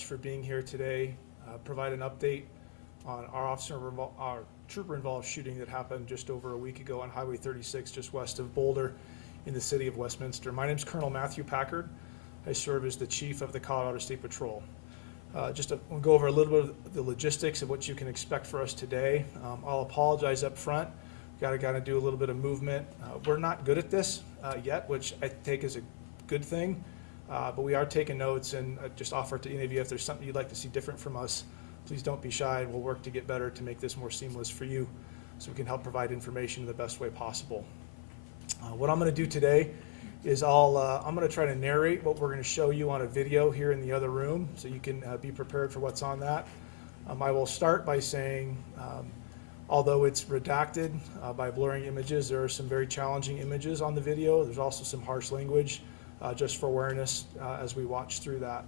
For being here today, provide an update on our trooper-involved shooting that happened just over a week ago on Highway 36, just west of Boulder, in the city of Westminster. My name is Colonel Matthew Packard. I serve as the Chief of the Colorado State Patrol. We'll go over a little bit of the logistics of what you can expect for us today. I'll apologize up front. Got to do a little bit of movement. We're not good at this yet, which I take as a good thing. But we are taking notes, and just offer to any of you, if there's something you'd like to see different from us, please don't be shy, and we'll work to get better to make this more seamless for you so we can help provide information in the best way possible. What I'm going to do today is I'm going to try to narrate what we're going to show you on a video here in the other room, so you can be prepared for what's on that. I will start by saying, although it's redacted by blurring images, there are some very challenging images on the video. There's also some harsh language. Just for awareness as we watch through that.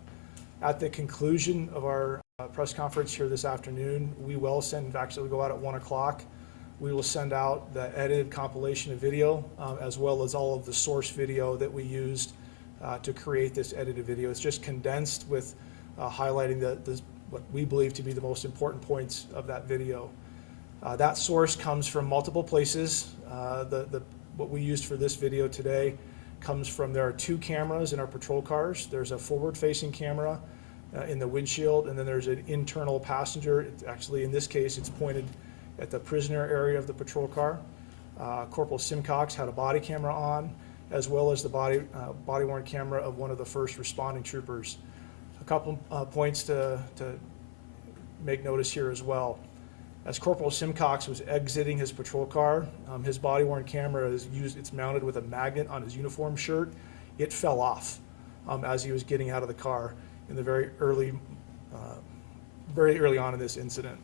At the conclusion of our press conference here this afternoon, we will send, actually go out at 1 o'clock, we will send out the edited compilation of video as well as all of the source video that we used to create this edited video. It's just condensed with highlighting what we believe to be the most important points of that video. That source comes from multiple places. What we used for this video today comes from, there are 2 cameras in our patrol cars. There's a forward-facing camera in the windshield, and then there's an internal passenger. Actually, in this case, it's pointed at the prisoner area of the patrol car. Corporal Simcox had a body camera on, as well as the body-worn camera of one of the first responding troopers. A couple points to make notice here as well. As Corporal Simcox was exiting his patrol car, his body-worn camera it's mounted with a magnet on his uniform shirt. It fell off as he was getting out of the car in the very early on in this incident.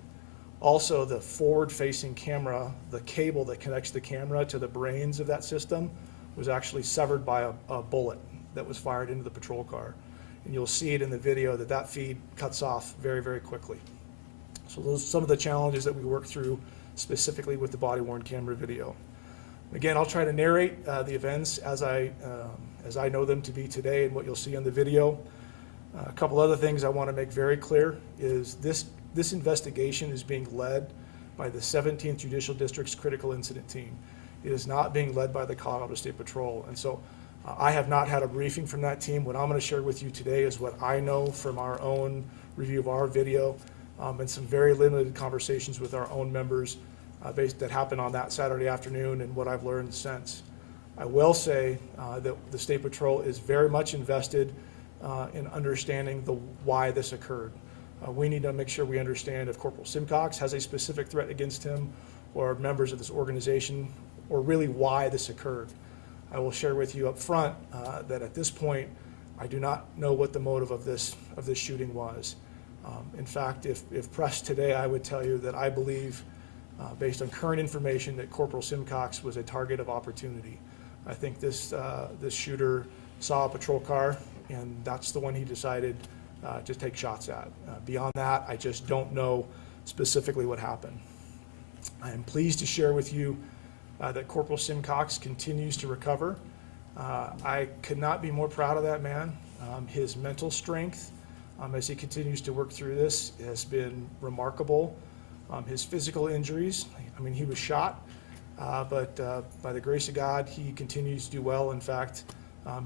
Also, the forward-facing camera, the cable that connects the camera to the brains of that system, was actually severed by a bullet that was fired into the patrol car. And you'll see it in the video that feed cuts off very, very quickly. So those are some of the challenges that we work through specifically with the body-worn camera video. Again, I'll try to narrate the events as I know them to be today and what you'll see on the video. A couple other things I want to make very clear is this investigation is being led by the 17th Judicial District's Critical Incident Team. It is not being led by the Colorado State Patrol. And so I have not had a briefing from that team. What I'm going to share with you today is what I know from our own review of our video. And some very limited conversations with our own members that happened on that Saturday afternoon and what I've learned since. I will say that the State Patrol is very much invested in understanding why this occurred. We need to make sure we understand if Corporal Simcox has a specific threat against him, or members of this organization, or really why this occurred. I will share with you up front that at this point, I do not know what the motive of this shooting was. In fact, if pressed today, I would tell you that I believe, based on current information, that Corporal Simcox was a target of opportunity. I think this shooter saw a patrol car, and that's the one he decided to take shots at. Beyond that, I just don't know specifically what happened. I am pleased to share with you that Corporal Simcox continues to recover. I could not be more proud of that man. His mental strength, as he continues to work through this, has been remarkable. His physical injuries, I mean, he was shot, but by the grace of God, he continues to do well. In fact,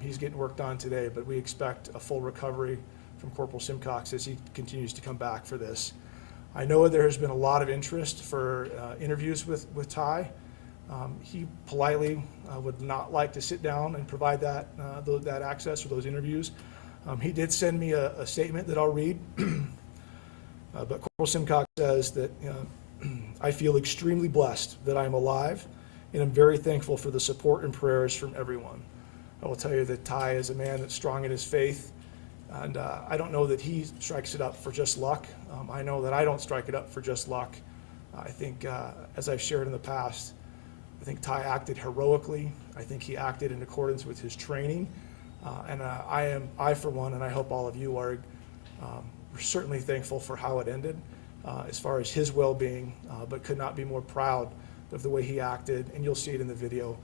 he's getting worked on today, but we expect a full recovery from Corporal Simcox as he continues to come back for this. I know there has been a lot of interest for interviews with Tye. He politely would not like to sit down and provide that access for those interviews. He did send me a statement that I'll read, but Corporal Simcox says that I feel extremely blessed that I'm alive, and I'm very thankful for the support and prayers from everyone. I will tell you that Tye is a man that's strong in his faith, and I don't know that he strikes it up for just luck. I know that I don't strike it up for just luck. I think, as I've shared in the past, I think Tye acted heroically. I think he acted in accordance with his training. And I for one, and I hope all of you are, we're certainly thankful for how it ended as far as his well-being, but could not be more proud of the way he acted. And you'll see it in the video.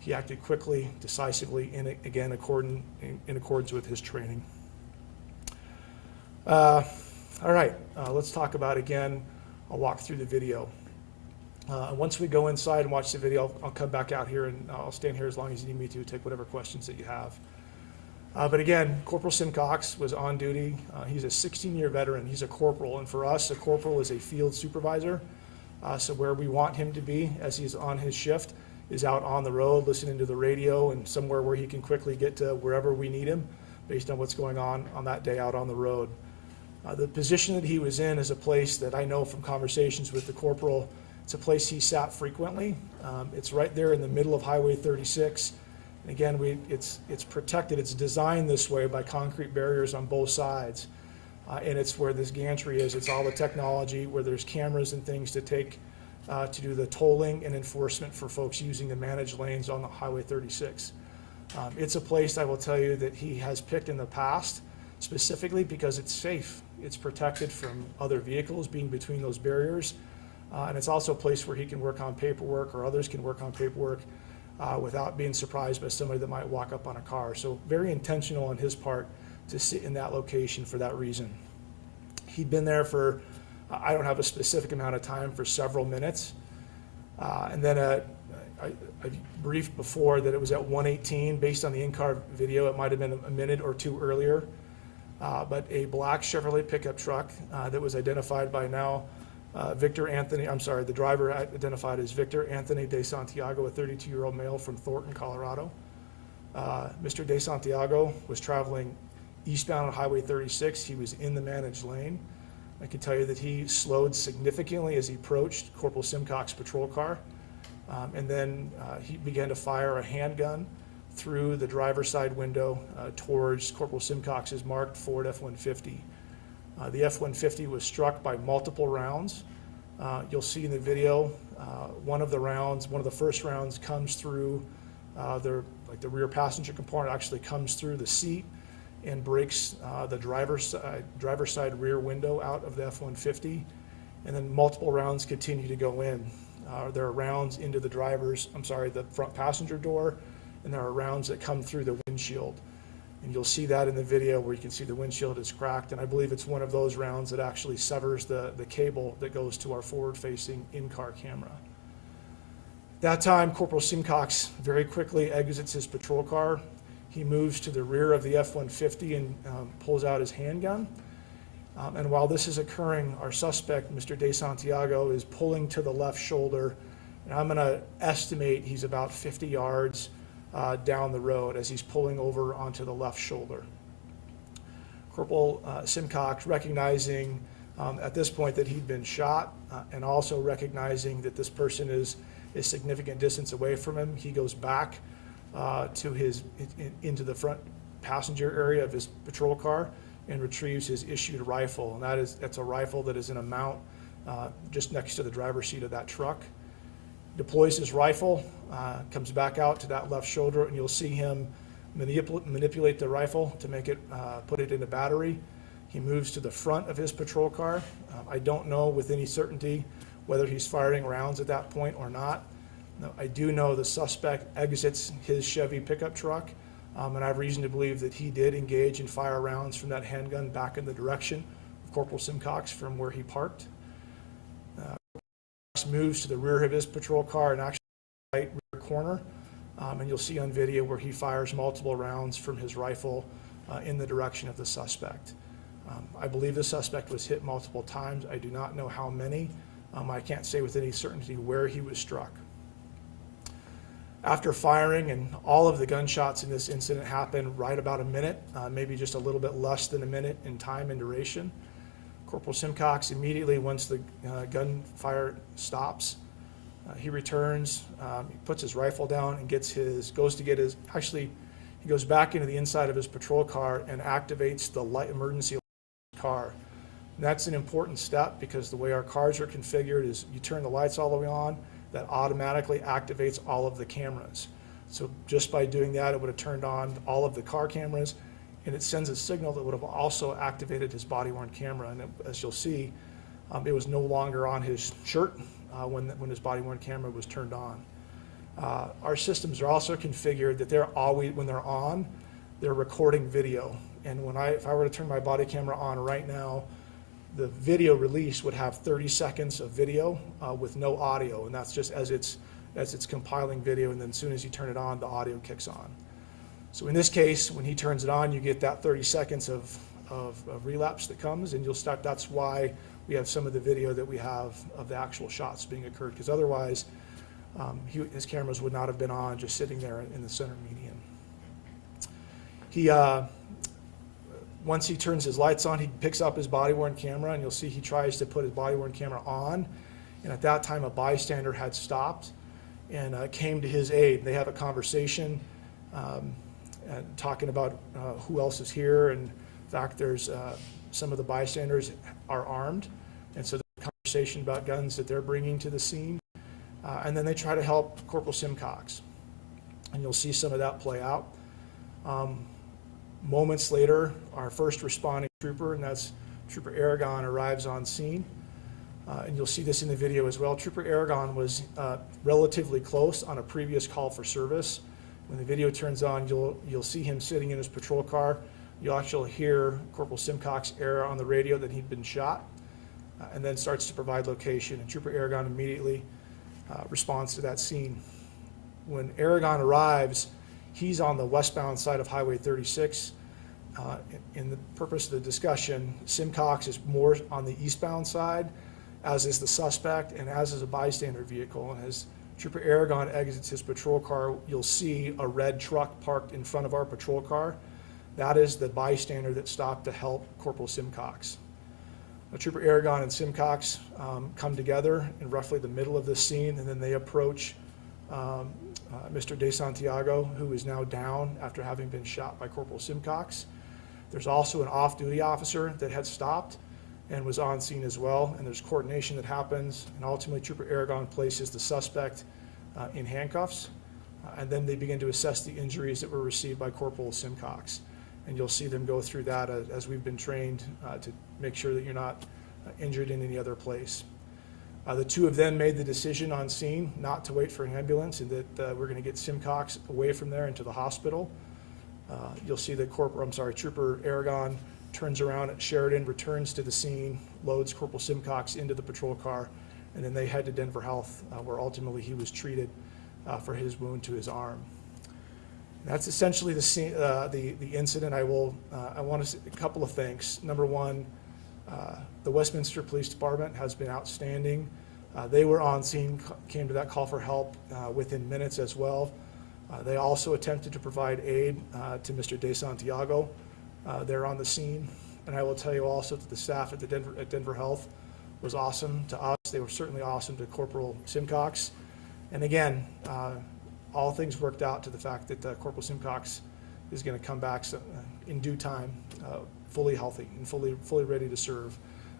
He acted quickly, decisively, in accordance with his training. All right, let's talk about, again, I'll walk through the video. Once we go inside and watch the video, I'll come back out here and I'll stand here as long as you need me to take whatever questions that you have. But again, Corporal Simcox was on duty. He's a 16-year veteran. He's a corporal, and for us, a corporal is a field supervisor. So where we want him to be as he's on his shift is out on the road, listening to the radio, and somewhere where he can quickly get to wherever we need him based on what's going on that day out on the road. The position that he was in is a place that I know from conversations with the corporal, it's a place he sat frequently. It's right there in the middle of Highway 36. And again, it's protected, it's designed this way by concrete barriers on both sides. And it's where this gantry is. It's all the technology where there's cameras and things to take to do the tolling and enforcement for folks using the managed lanes on the Highway 36. It's a place I will tell you that he has picked in the past specifically because it's safe. It's protected from other vehicles being between those barriers. And it's also a place where he can work on paperwork, or others can work on paperwork without being surprised by somebody that might walk up on a car. So very intentional on his part to sit in that location for that reason. He'd been there for, I don't have a specific amount of time, for several minutes. And then I briefed before that it was at 1:18. Based on the in-car video, it might have been a minute or two earlier. But a black Chevrolet pickup truck that was identified by now the driver identified as Victor Anthony De Santiago, a 32-year-old male from Thornton, Colorado. Mr. De Santiago was traveling eastbound on Highway 36. He was in the managed lane. I can tell you that he slowed significantly as he approached Corporal Simcox patrol car. And then he began to fire a handgun through the driver's side window towards Corporal Simcox's marked Ford F-150. The F-150 was struck by multiple rounds. You'll see in the video, one of the first rounds comes through the rear passenger compartment, actually comes through the seat and breaks the driver's side rear window out of the F-150. And then multiple rounds continue to go in. There are rounds into the front passenger door, and there are rounds that come through the windshield. And you'll see that in the video where you can see the windshield is cracked, and I believe it's one of those rounds that actually severs the cable that goes to our forward-facing in-car camera. At that time, Corporal Simcox very quickly exits his patrol car. He moves to the rear of the F-150 and pulls out his handgun. And while this is occurring, our suspect, Mr. De Santiago, is pulling to the left shoulder, and I'm going to estimate he's about 50 yards down the road as he's pulling over onto the left shoulder. Corporal Simcox, recognizing at this point that he'd been shot and also recognizing that this person is a significant distance away from him, he goes back into the front passenger area of his patrol car and retrieves his issued rifle. And that's a rifle that is in a mount just next to the driver's seat of that truck. Deploys his rifle, comes back out to that left shoulder, and you'll see him manipulate the rifle to make it, put it into battery. He moves to the front of his patrol car. I don't know with any certainty whether he's firing rounds at that point or not. No, I do know the suspect exits his Chevy pickup truck, and I have reason to believe that he did engage and fire rounds from that handgun back in the direction of Corporal Simcox from where he parked. Moves to the rear of his patrol car and actually right rear corner, and you'll see on video where he fires multiple rounds from his rifle in the direction of the suspect. I believe the suspect was hit multiple times. I do not know how many. I can't say with any certainty where he was struck. After firing, and all of the gunshots in this incident happened right about a minute, maybe just a little bit less than a minute in time and duration. Corporal Simcox immediately, once the gunfire stops, he returns, he puts his rifle down and he goes back into the inside of his patrol car and activates the emergency car. And that's an important step because the way our cars are configured is you turn the lights all the way on, that automatically activates all of the cameras. So just by doing that, it would have turned on all of the car cameras, and it sends a signal that would have also activated his body-worn camera. And as you'll see, it was no longer on his shirt when his body-worn camera was turned on. Our systems are also configured that they're always, when they're on, they're recording video. And if I were to turn my body camera on right now, the video release would have 30 seconds of video with no audio, and that's just as it's compiling video, and then as soon as you turn it on, the audio kicks on. So in this case, when he turns it on, you get that 30 seconds of relapse that comes, and that's why we have some of the video that we have of the actual shots being occurred, because otherwise his cameras would not have been on, just sitting there in the center median. Once he turns his lights on, he picks up his body-worn camera, and you'll see he tries to put his body-worn camera on, and at that time a bystander had stopped and came to his aid. They have a conversation and talking about who else is here, and in fact there's some of the bystanders are armed, and so there's a conversation about guns that they're bringing to the scene, and then they try to help Corporal Simcox, and you'll see some of that play out. Moments later, our first responding trooper, and that's Trooper Aragon, arrives on scene. And you'll see this in the video as well. Trooper Aragon was relatively close on a previous call for service. When the video turns on, you'll see him sitting in his patrol car. You'll actually hear Corporal Simcox air on the radio that he'd been shot, and then starts to provide location. And Trooper Aragon immediately responds to that scene. When Aragon arrives, he's on the westbound side of Highway 36. In the purpose of the discussion, Simcox is more on the eastbound side, as is the suspect, and as is a bystander vehicle. And as Trooper Aragon exits his patrol car, you'll see a red truck parked in front of our patrol car. That is the bystander that stopped to help Corporal Simcox. Now, Trooper Aragon and Simcox come together in roughly the middle of this scene, and then they approach Mr. De Santiago, who is now down after having been shot by Corporal Simcox. There's also an off-duty officer that had stopped and was on scene as well, and there's coordination that happens, and ultimately Trooper Aragon places the suspect in handcuffs, and then they begin to assess the injuries that were received by Corporal Simcox. And you'll see them go through that as we've been trained to make sure that you're not injured in any other place. The two of them made the decision on scene not to wait for an ambulance, and that we're going to get Simcox away from there into the hospital. You'll see that Trooper Aragon turns around at Sheridan, returns to the scene, loads Corporal Simcox into the patrol car, and then they head to Denver Health, where ultimately he was treated for his wound to his arm. And that's essentially the scene, the incident. I want to say a couple of things. Number one, the Westminster Police Department has been outstanding. They were on scene, came to that call for help within minutes as well. They also attempted to provide aid to Mr. De Santiago. They're on the scene. And I will tell you also that the staff at Denver Health was awesome to us. They were certainly awesome to Corporal Simcox. And again, all things worked out to the fact that Corporal Simcox is going to come back in due time, fully healthy and fully ready to serve.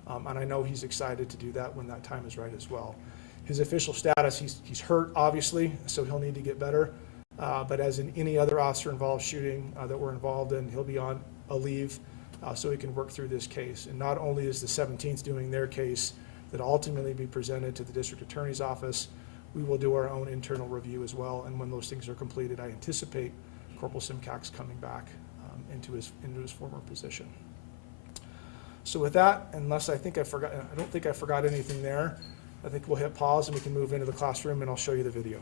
And I know he's excited to do that when that time is right as well. His official status, he's hurt, obviously, so he'll need to get better. But as in any other officer-involved shooting that we're involved in, he'll be on a leave so he can work through this case. And not only is the 17th doing their case that ultimately be presented to the district attorney's office, we will do our own internal review as well. And when those things are completed, I anticipate Corporal Simcox coming back into his former position. So with that, unless I don't think I forgot anything there, I think we'll hit pause and we can move into the classroom and I'll show you the video.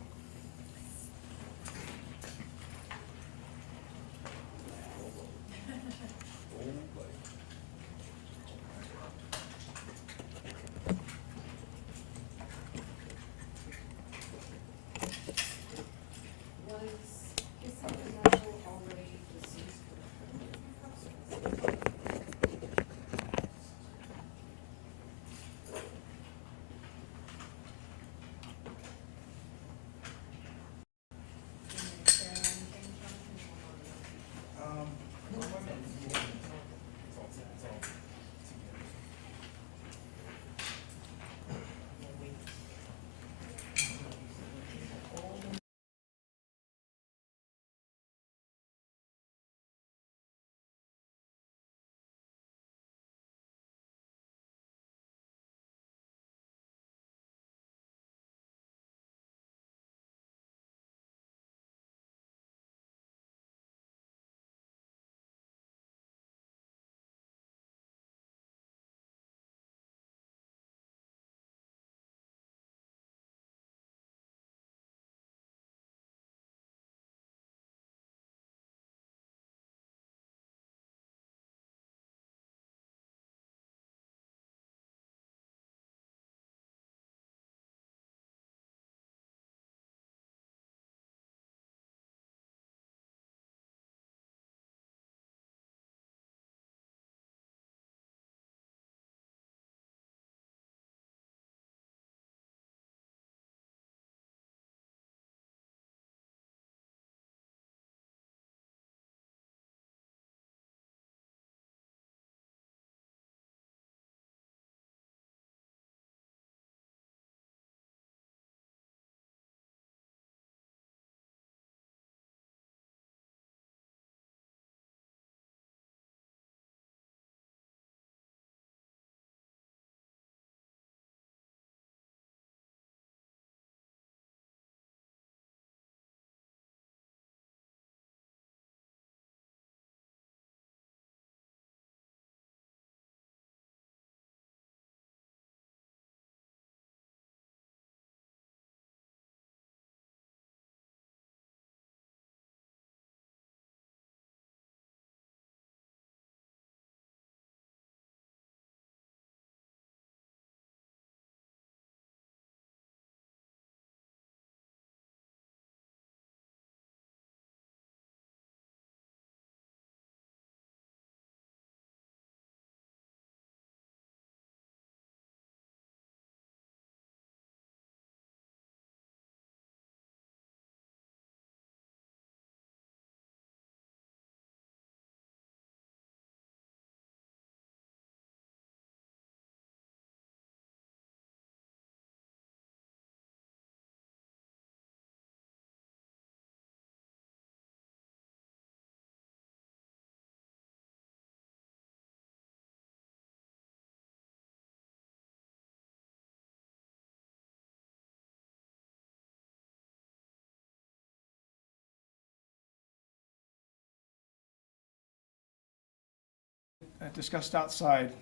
discussed outside,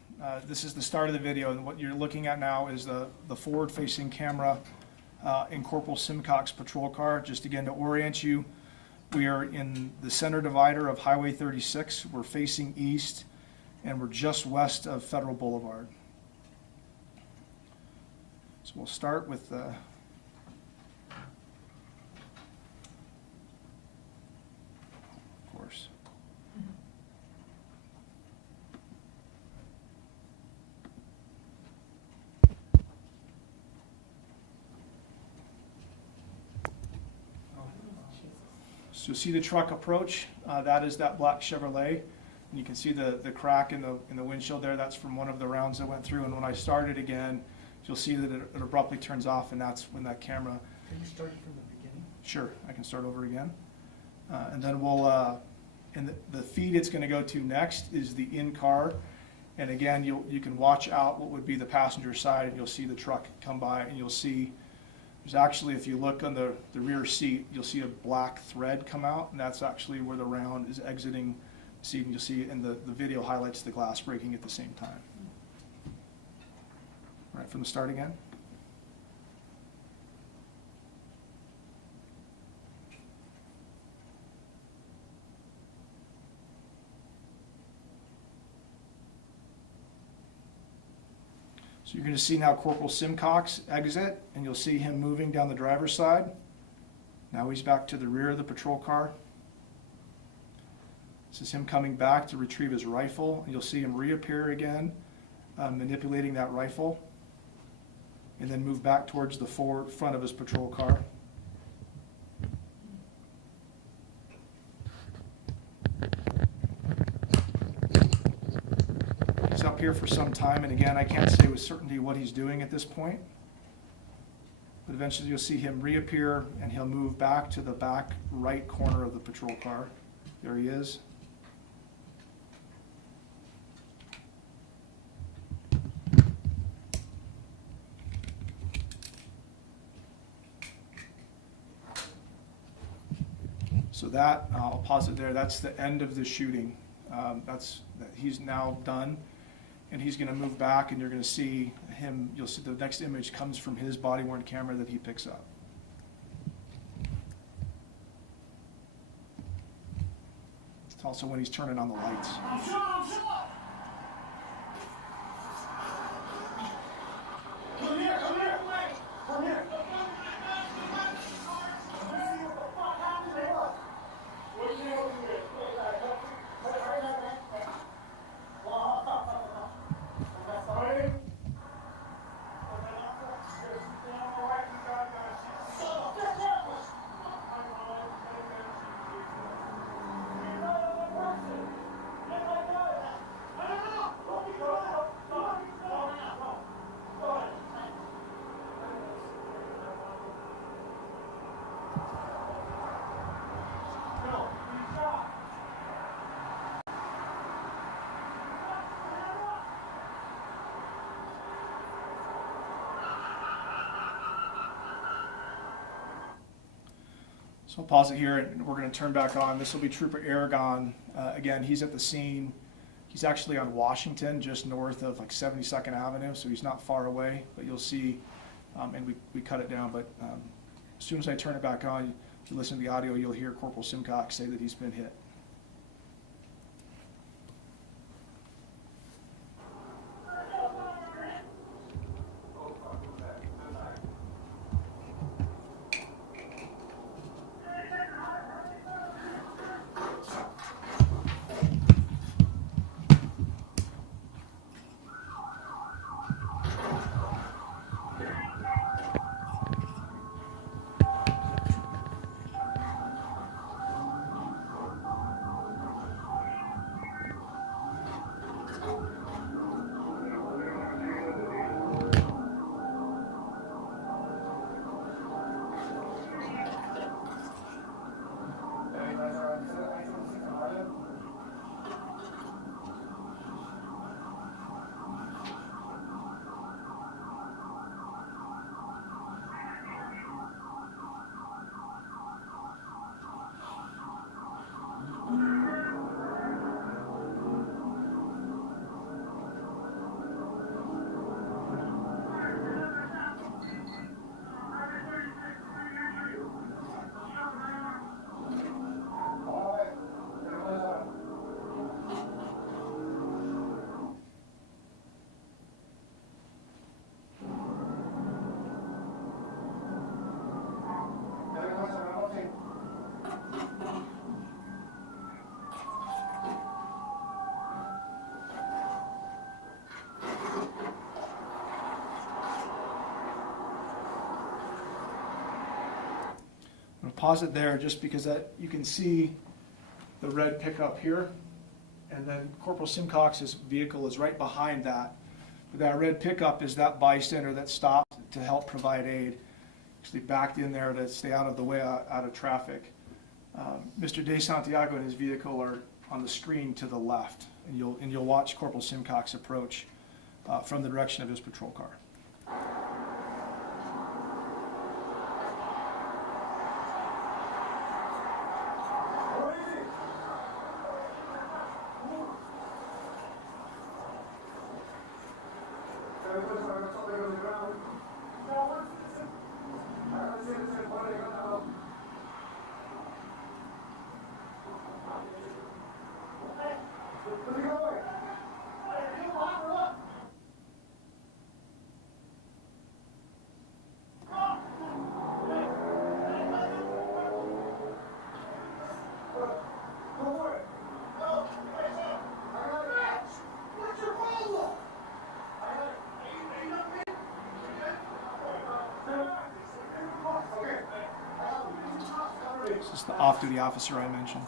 this is the start of the video, and what you're looking at now is the forward-facing camera in Corporal Simcox patrol car. Just again to orient you, we are in the center divider of Highway 36. We're facing east, and we're just west of Federal Boulevard. So we'll start with the course. So you'll see the truck approach. That is that black Chevrolet. And you can see the crack in the windshield there. That's from one of the rounds that went through. And when I start it again, you'll see that it abruptly turns off, and that's when that camera. Can you start it from the beginning? Sure, I can start over again. And then we'll, and the feed it's going to go to next is the in-car. And again, you can watch out what would be the passenger side, and you'll see the truck come by, and you'll see there's actually, if you look on the rear seat, you'll see a black thread come out, and that's actually where the round is exiting the seat, and you'll see, and the video highlights the glass breaking at the same time. All right, from the start again. So you're going to see now Corporal Simcox exit, and you'll see him moving down the driver's side. Now he's back to the rear of the patrol car. This is him coming back to retrieve his rifle, and you'll see him reappear again, manipulating that rifle, and then move back towards the front of his patrol car. He's up here for some time, and again, I can't say with certainty what he's doing at this point. But eventually you'll see him reappear, and he'll move back to the back right corner of the patrol car. There he is. So that, I'll pause it there, that's the end of the shooting. He's now done, and he's going to move back, and you're going to see him, you'll see the next image comes from his body-worn camera that he picks up. It's also when he's turning on the lights. Come here, come here, come here. So I'll pause it here, and we're going to turn back on. This will be Trooper Aragon. Again, he's at the scene. He's actually on Washington, just north of like 72nd Avenue, so he's not far away. But you'll see, and we cut it down, but as soon as I turn it back on, if you listen to the audio, you'll hear Corporal Simcox say that he's been hit. pause it there just because that, you can see the red pickup here. And then Corporal Simcox's vehicle is right behind that. But that red pickup is that bystander that stopped to help provide aid. Actually backed in there to stay out of the way, out of traffic. Mr. De Santiago and his vehicle are on the screen to the left. And you'll watch Corporal Simcox approach from the direction of his patrol car. This is the off-duty officer I mentioned.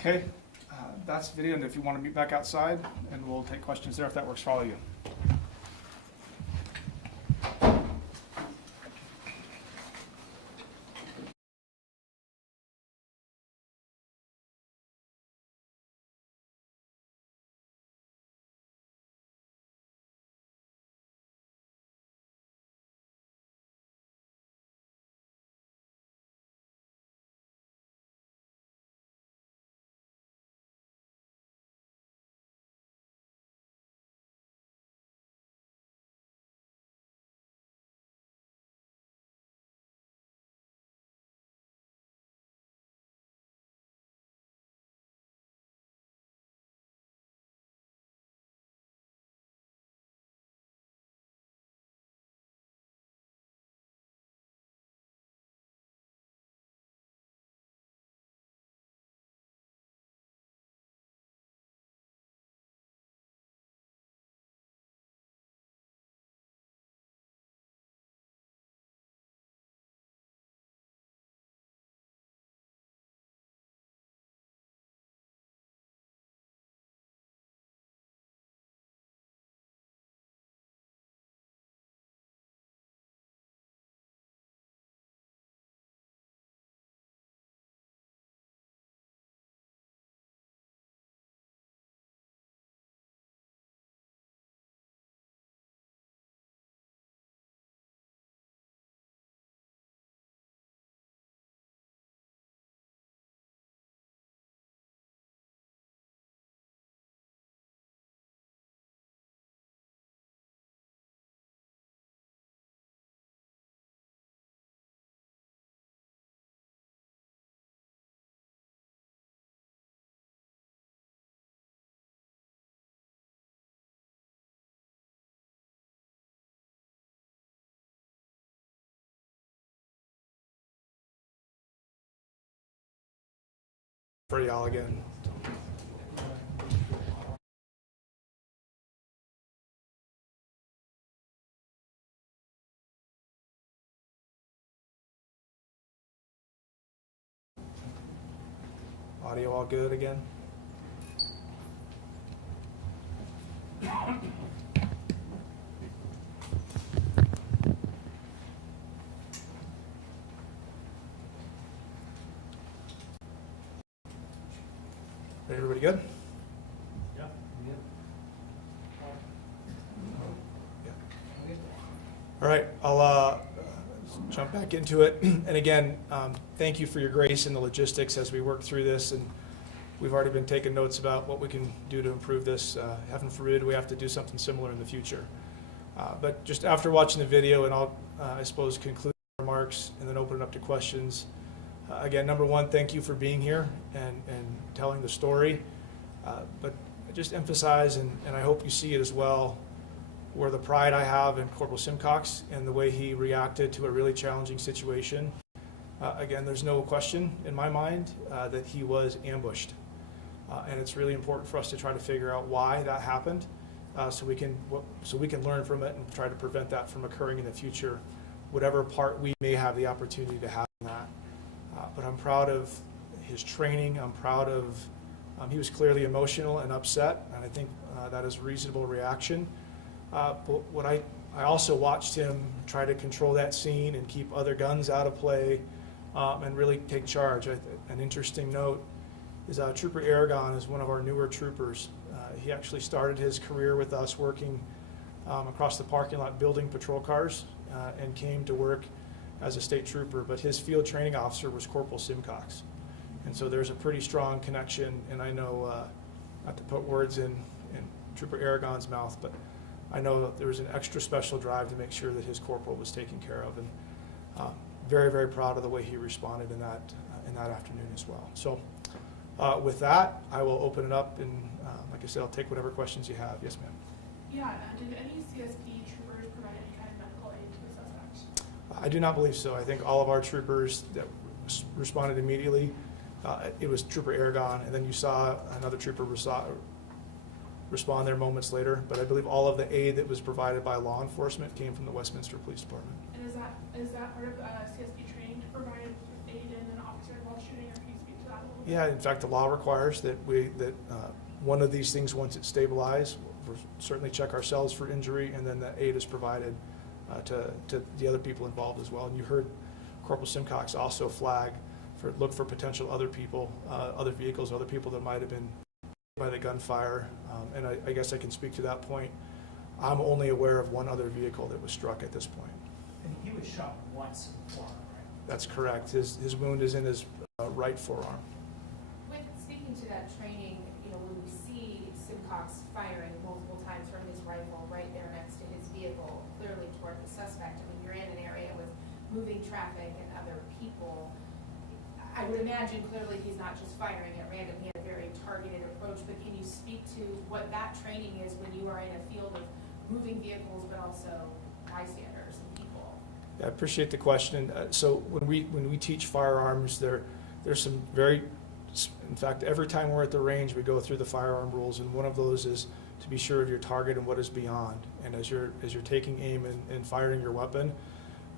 Okay, that's video, and if you want to meet back outside, and we'll take questions there if that works for all of you. for y'all again. Audio all good again? Everybody good? Yeah. All right, I'll jump back into it. And again, thank you for your grace in the logistics as we work through this. And we've already been taking notes about what we can do to improve this. Heaven forbid we have to do something similar in the future. But just after watching the video, and I'll, I suppose, conclude remarks and then open it up to questions. Again, number one, thank you for being here and telling the story. But just emphasize, and I hope you see it as well, where the pride I have in Corporal Simcox and the way he reacted to a really challenging situation. Again, there's no question in my mind that he was ambushed. And it's really important for us to try to figure out why that happened, so we can learn from it and try to prevent that from occurring in the future, whatever part we may have the opportunity to have in that. But I'm proud of his training. I'm proud of, he was clearly emotional and upset, and I think that is a reasonable reaction. But what I also watched him try to control that scene and keep other guns out of play, and really take charge. An interesting note is Trooper Aragon is one of our newer troopers. He actually started his career with us working across the parking lot building patrol cars, and came to work as a state trooper, but his field training officer was Corporal Simcox. And so there's a pretty strong connection, and I know, not to put words in Trooper Aragon's mouth, but I know that there was an extra special drive to make sure that his corporal was taken care of, and very, very proud of the way he responded in that afternoon as well. So with that, I will open it up, and like I said, I'll take whatever questions you have. Yes, ma'am. Yeah, did any CSP troopers provide any kind of medical aid to the suspect? I do not believe so. I think all of our troopers that responded immediately, it was Trooper Aragon, and then you saw another trooper respond there moments later. But I believe all of the aid that was provided by law enforcement came from the Westminster Police Department. And is that part of CSP training to provide aid in an officer-involved shooting, or can you speak to that a little bit? Yeah, in fact, the law requires that one of these things, once it's stabilized, we'll certainly check ourselves for injury, and then the aid is provided to the other people involved as well. And you heard Corporal Simcox also look for potential other people, other vehicles, other people that might have been by the gunfire. And I guess I can speak to that point. I'm only aware of one other vehicle that was struck at this point. And he was shot once in the forearm, right? That's correct. His wound is in his right forearm. With speaking to that training, when we see Simcox firing multiple times from his rifle right there next to his vehicle, clearly toward the suspect, I mean, you're in an area with moving traffic and other people. I would imagine clearly he's not just firing at random, he had a very targeted approach, but can you speak to what that training is when you are in a field of moving vehicles, but also bystanders and people? I appreciate the question. So when we teach firearms, there's some in fact, every time we're at the range, we go through the firearm rules, and one of those is to be sure of your target and what is beyond. And as you're taking aim and firing your weapon,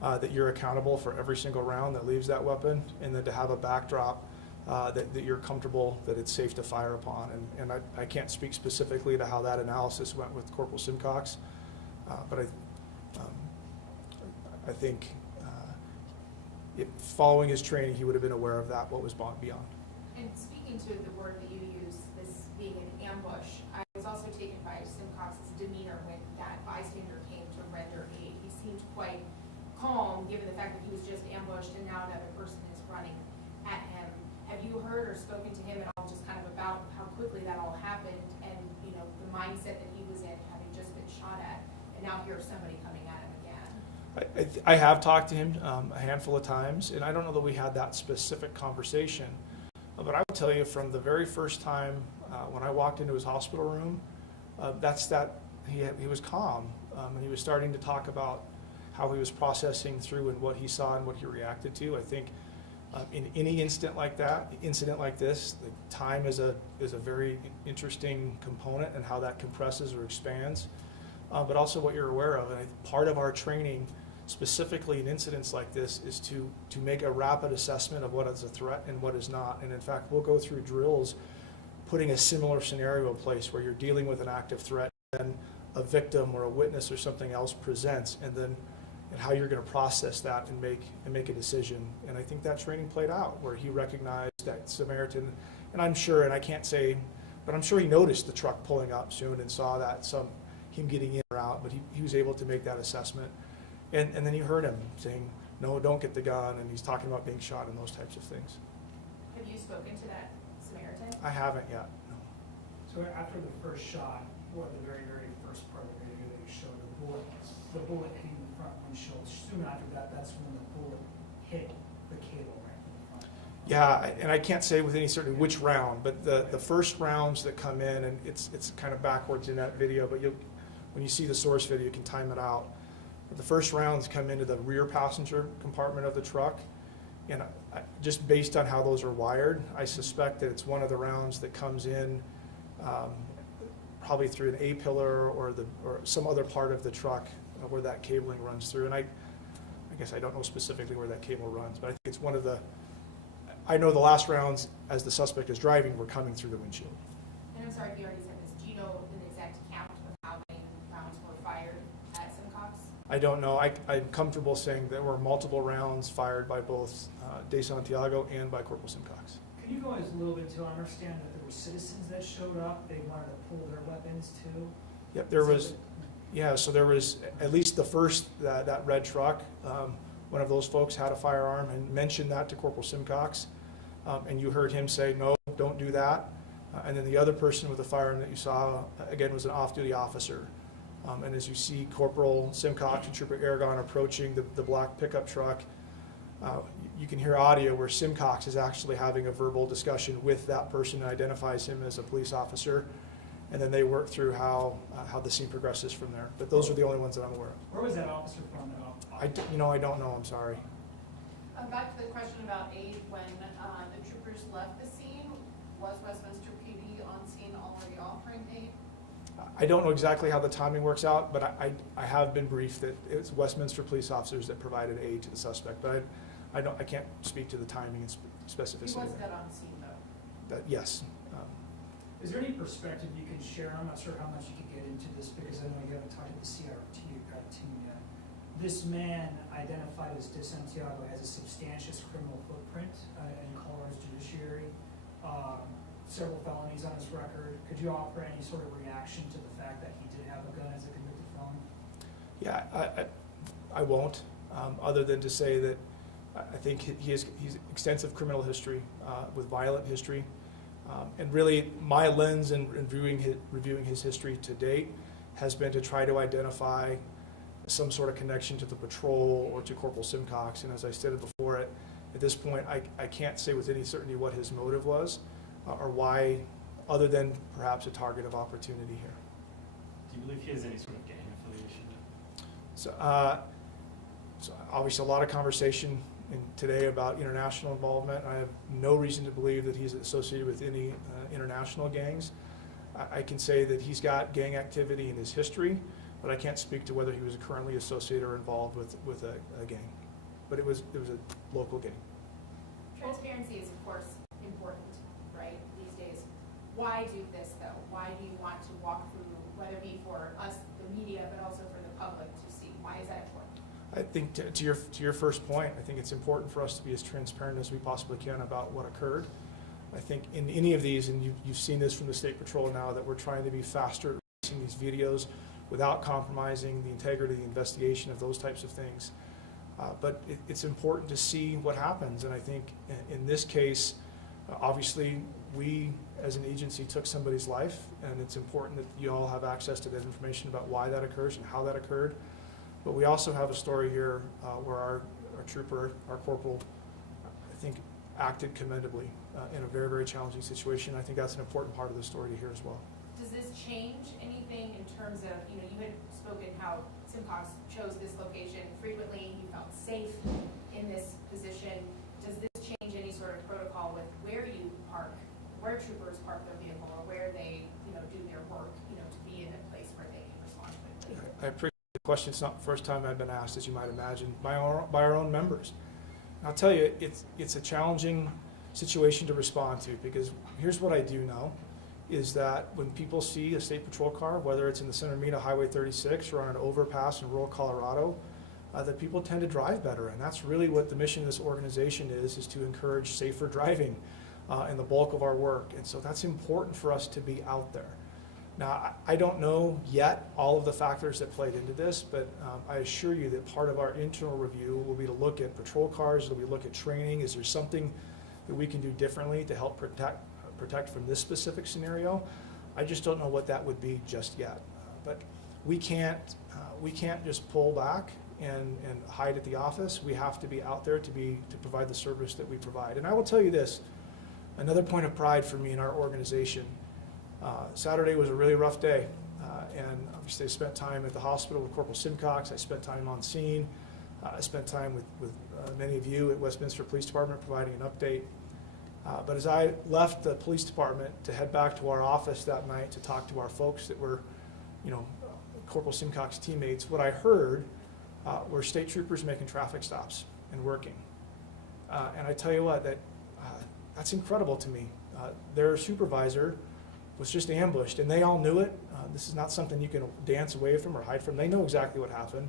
that you're accountable for every single round that leaves that weapon, and then to have a backdrop that you're comfortable that it's safe to fire upon. And I can't speak specifically to how that analysis went with Corporal Simcox, but I think following his training, he would have been aware of that, what was beyond. And speaking to the word that you use, this being an ambush, I was also taken by Simcox's demeanor when that bystander came to render aid. He seemed quite calm, given the fact that he was just ambushed and now another person is running at him. Have you heard or spoken to him at all just kind of about how quickly that all happened and, the mindset that he was in, having just been shot at, and now here's somebody coming at him again? I have talked to him a handful of times, and I don't know that we had that specific conversation. But I will tell you, from the very first time when I walked into his hospital room, he was calm, and he was starting to talk about how he was processing through and what he saw and what he reacted to. I think In any incident like this, the time is a very interesting component and how that compresses or expands, but also what you're aware of. And part of our training, specifically in incidents like this, is to make a rapid assessment of what is a threat and what is not. And in fact, we'll go through drills putting a similar scenario in place where you're dealing with an active threat and a victim or a witness or something else presents, and how you're going to process that and make a decision. And I think that training played out where he recognized that Samaritan, and I'm sure, and I can't say, but I'm sure he noticed the truck pulling up soon and saw that him getting in or out, but he was able to make that assessment. And then you heard him saying, no, don't get the gun, and he's talking about being shot and those types of things. Have you spoken to that Samaritan? I haven't yet, no. So after the first shot, or the very, very first part of the video that you showed, the bullet hitting the front windshield, soon after that, that's when the bullet hit the cable right in the front. Yeah, and I can't say with any certainty which round, but the first rounds that come in, and it's kind of backwards in that video, but when you see the source video, you can time it out. But the first rounds come into the rear passenger compartment of the truck, and just based on how those are wired, I suspect that it's one of the rounds that comes in probably through an A-pillar or some other part of the truck where that cabling runs through. And I guess I don't know specifically where that cable runs, but I think it's one of the, I know the last rounds as the suspect is driving were coming through the windshield. And I'm sorry if you already said this, do you know an exact count of how many rounds were fired at Simcox? I don't know. I'm comfortable saying there were multiple rounds fired by both De Santiago and by Corporal Simcox. Can you go a little bit to understand that there were citizens that showed up, they wanted to pull their weapons too? Yep, there was. Yeah, so there was at least the first, that red truck, one of those folks had a firearm and mentioned that to Corporal Simcox, and you heard him say, no, don't do that. And then the other person with the firearm that you saw, again, was an off-duty officer. And as you see Corporal Simcox and Trooper Aragon approaching the black pickup truck, you can hear audio where Simcox is actually having a verbal discussion with that person and identifies him as a police officer. And then they work through how the scene progresses from there. But those are the only ones that I'm aware of. Where was that officer from? I don't know, I'm sorry. Back to the question about aid, when the troopers left the scene, was Westminster PD on scene already offering aid? I don't know exactly how the timing works out, but I have been briefed that it's Westminster police officers that provided aid to the suspect. But I can't speak to the timing and specificity. He was dead on scene though. Yes. Is there any perspective you can share? I'm not sure how much you can get into this because I know you haven't talked to the CRT team yet. This man identified as De Santiago has a substantious criminal footprint in Colorado's judiciary, several felonies on his record. Could you offer any sort of reaction to the fact that he did have a gun as a convicted felon? Yeah, I won't, other than to say that I think he's extensive criminal history with violent history. And really, my lens in reviewing his history to date has been to try to identify some sort of connection to the patrol or to Corporal Simcox. And as I stated before, at this point, I can't say with any certainty what his motive was or why, other than perhaps a target of opportunity here. Do you believe he has any sort of gang affiliation? So obviously a lot of conversation today about international involvement. I have no reason to believe that he's associated with any international gangs. I can say that he's got gang activity in his history, but I can't speak to whether he was currently associated or involved with a gang. But it was a local gang. Transparency is, of course, important, right, these days. Why do this, though? Why do you want to walk through, whether it be for us, the media, but also for the public to see? Why is that important? I think to your first point, I think it's important for us to be as transparent as we possibly can about what occurred. I think in any of these, and you've seen this from the State Patrol now, that we're trying to be faster at releasing these videos without compromising the integrity of the investigation of those types of things. But it's important to see what happens, and I think in this case, obviously, we as an agency took somebody's life, and it's important that you all have access to that information about why that occurs and how that occurred. But we also have a story here where our trooper, our corporal, I think acted commendably in a very, very challenging situation. I think that's an important part of the story to hear as well. Does this change anything in terms of, you had spoken how Simcox chose this location frequently, he felt safe in this position. Does this change well with where you park, where troopers park their vehicle, or where they, do their work, to be in a place where they can respond quickly. I appreciate the question. It's not the first time I've been asked, as you might imagine, by our own members. And I'll tell you, it's a challenging situation to respond to, because here's what I do know, is that when people see a state patrol car, whether it's in the center meet of Highway 36 or on an overpass in rural Colorado, that people tend to drive better. And that's really what the mission of this organization is to encourage safer driving in the bulk of our work. And so that's important for us to be out there. Now, I don't know yet all of the factors that played into this, but I assure you that part of our internal review will be to look at patrol cars, will be look at training. Is there something that we can do differently to help protect from this specific scenario? I just don't know what that would be just yet. But we can't just pull back and hide at the office. We have to be out there to provide the service that we provide. And I will tell you this, another point of pride for me in our organization. Saturday was a really rough day, and obviously I spent time at the hospital with Corporal Simcox. I spent time on scene. I spent time with many of you at Westminster Police Department providing an update. But as I left the police department to head back to our office that night to talk to our folks that were, Corporal Simcox teammates, what I heard were state troopers making traffic stops and working. And I tell you what, that's incredible to me. Their supervisor was just ambushed, and they all knew it. This is not something you can dance away from or hide from. They know exactly what happened,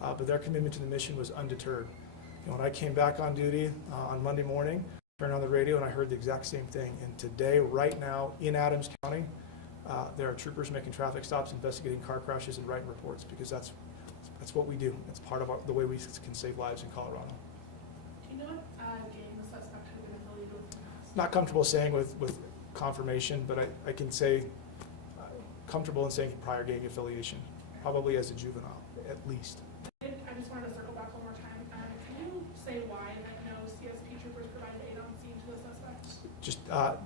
but their commitment to the mission was undeterred. When I came back on duty on Monday morning, turned on the radio and I heard the exact same thing. And today, right now, in Adams County, there are troopers making traffic stops, investigating car crashes, and writing reports, because that's what we do. It's part of the way we can save lives in Colorado. Do you know what gang the suspect had been affiliated with in the past? Not comfortable saying with confirmation, but I can say comfortable in saying prior gang affiliation, probably as a juvenile, at least. I just wanted to circle back one more time. Can you say why that no CSP troopers provided aid on scene to the suspect? Just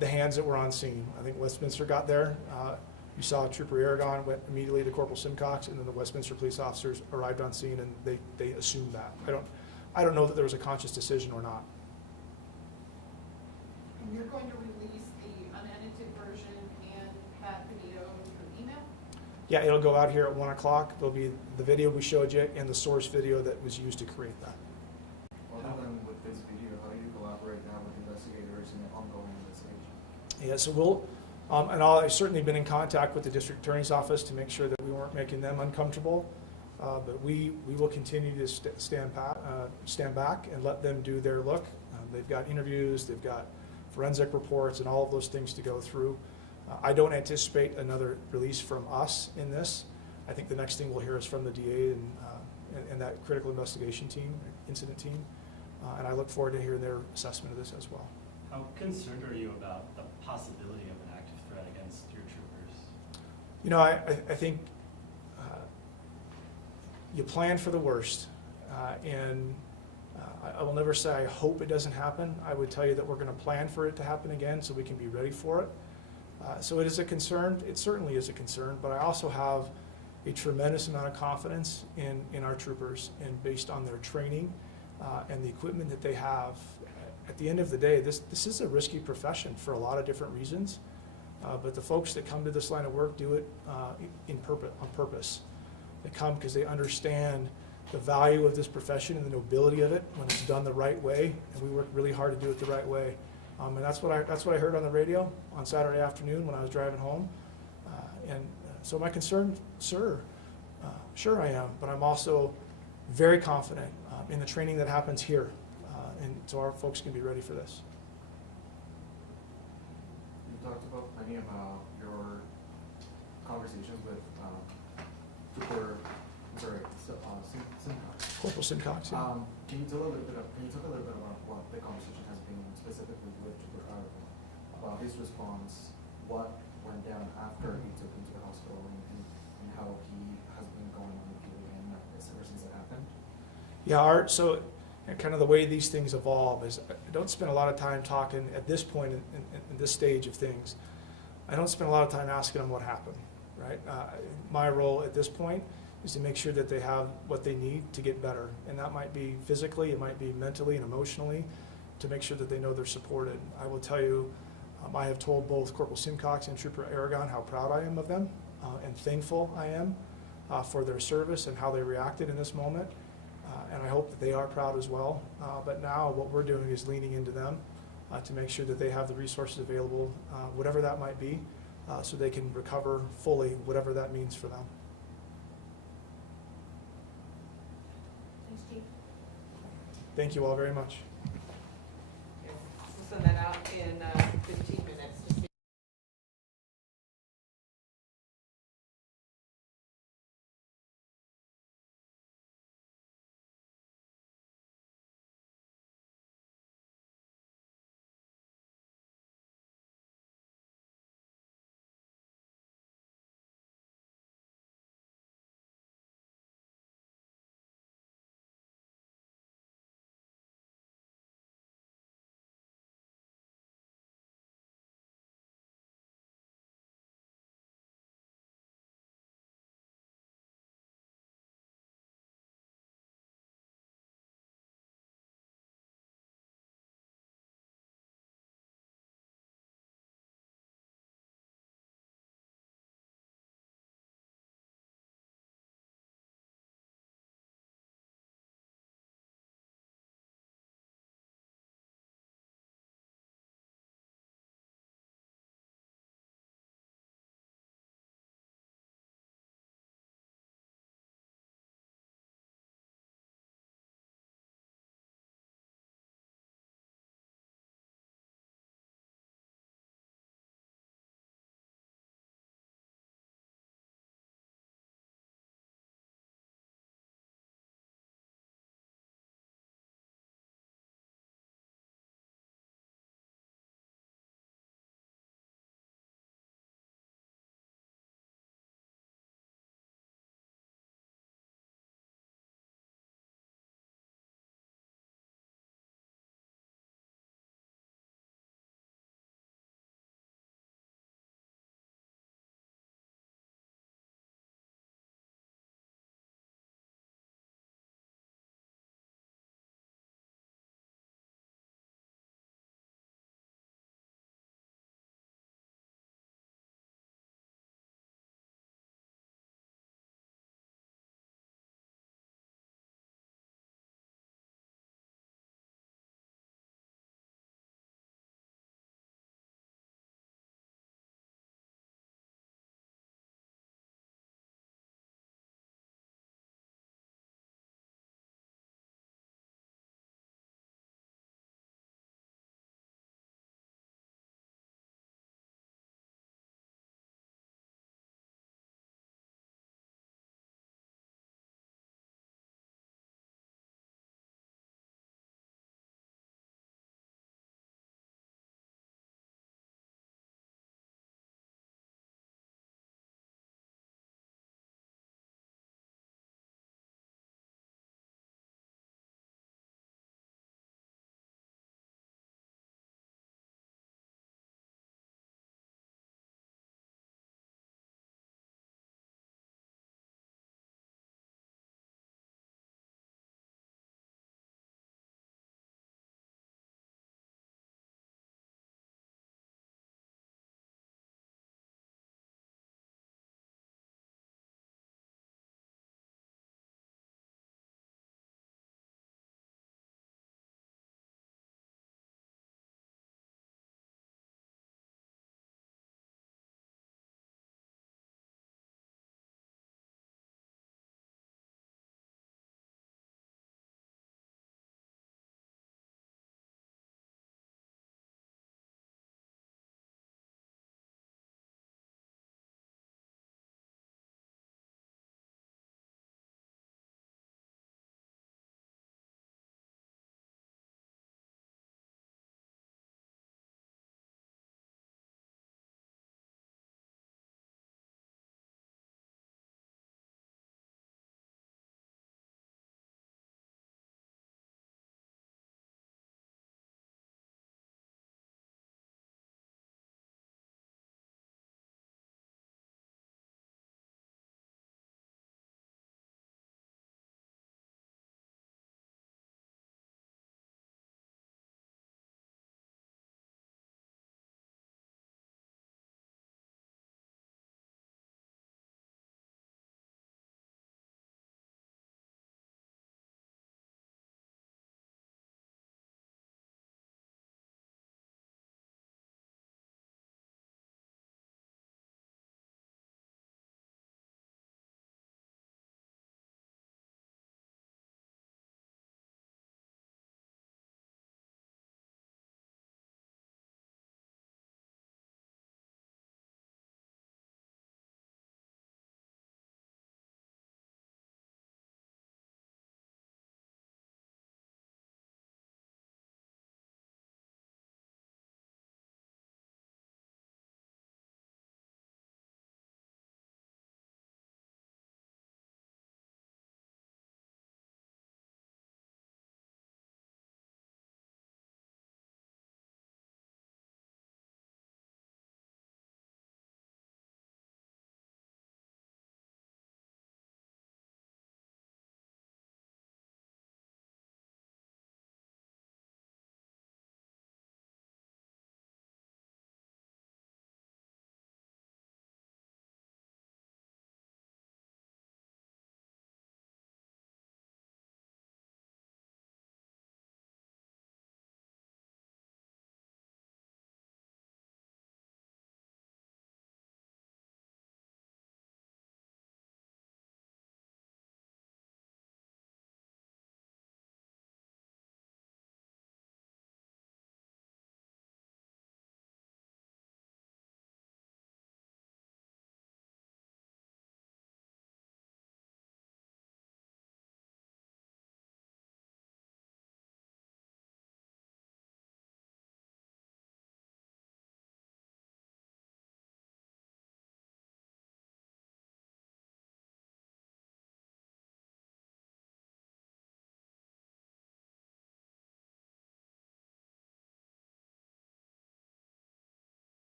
the hands that were on scene. I think Westminster got there. You saw Trooper Aragon went immediately to Corporal Simcox, and then the Westminster police officers arrived on scene, and they assumed that. I don't know that there was a conscious decision or not. And you're going to release the unedited version and that video through email? Yeah, it'll go out here at 1 o'clock. There'll be the video we showed you and the source video that was used to create that. Other than with this video, how do you collaborate now with investigators in the ongoing investigation? Yeah, so we'll, and I've certainly been in contact with the district attorney's office to make sure that we weren't making them uncomfortable. But we will continue to stand back and let them do their look. They've got interviews, they've got forensic reports, and all of those things to go through. I don't anticipate another release from us in this. I think the next thing we'll hear is from the DA and that critical investigation team, incident team. And I look forward to hearing their assessment of this as well. How concerned are you about the possibility of an active threat against your troopers? I think you plan for the worst, and I will never say I hope it doesn't happen. I would tell you that we're going to plan for it to happen again so we can be ready for it. So it is a concern. It certainly is a concern, but I also have a tremendous amount of confidence in our troopers, and based on their training and the equipment that they have. At the end of the day, this is a risky profession for a lot of different reasons, but the folks that come to this line of work do it on purpose. They come because they understand the value of this profession and the nobility of it when it's done the right way, and we work really hard to do it the right way. And that's what I heard on the radio on Saturday afternoon when I was driving home. So my concern, sure I am, but I'm also very confident in the training that happens here, and so our folks can be ready for this. You talked plenty about your conversations with Simcox. Corporal Simcox. Yeah. Can you talk a little bit about what the conversation has been specifically with Trooper Aragon, about his response, what went down after he took him to the hospital, and how he has been going on with you again ever since it happened? Yeah, so kind of the way these things evolve is I don't spend a lot of time talking at this point in this stage of things. I don't spend a lot of time asking them what happened, right? My role at this point is to make sure that they have what they need to get better. And that might be physically, it might be mentally and emotionally. to make sure that they know they're supported. I will tell you, I have told both Corporal Simcox and Trooper Aragon how proud I am of them and thankful I am for their service and how they reacted in this moment. And I hope that they are proud as well. But now what we're doing is leaning into them to make sure that they have the resources available, whatever that might be, so they can recover fully, whatever that means for them. Thanks, Chief. Thank you all very much. We'll send that out in 15